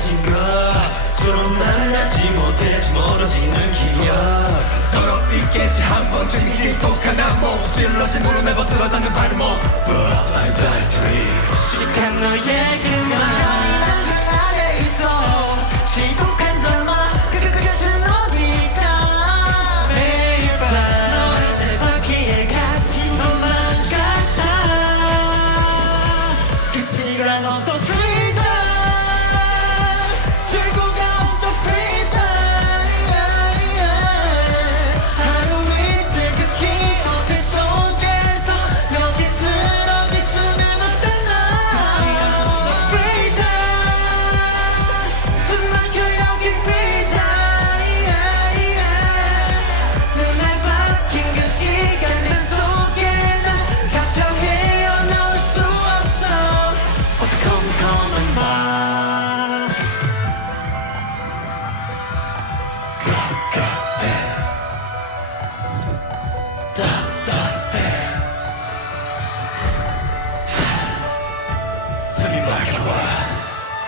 갇힌 것처럼 나는 알지 못했지 멀어지는 기억 서로 있겠지 한 번쯤 지독한 안목 찔러진 무릎에 벗으러 닿는 발목 But I die dream. 시간 너의 그면 그 아래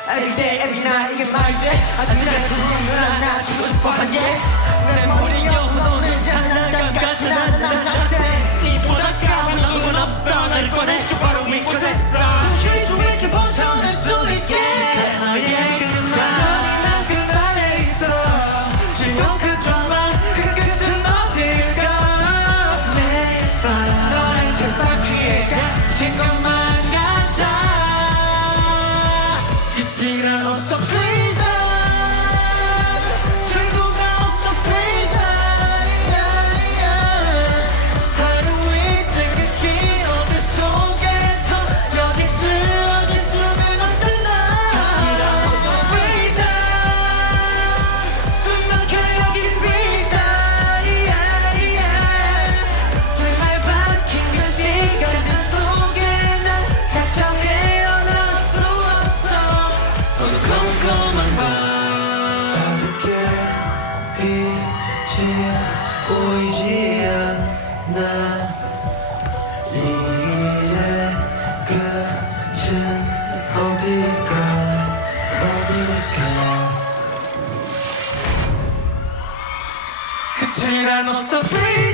Every day, every night 이게 말돼 아직 날 부르는 하나 주고 싶어 한예내 머리 여수 너는 Tira nossa vida. I'm not breeze.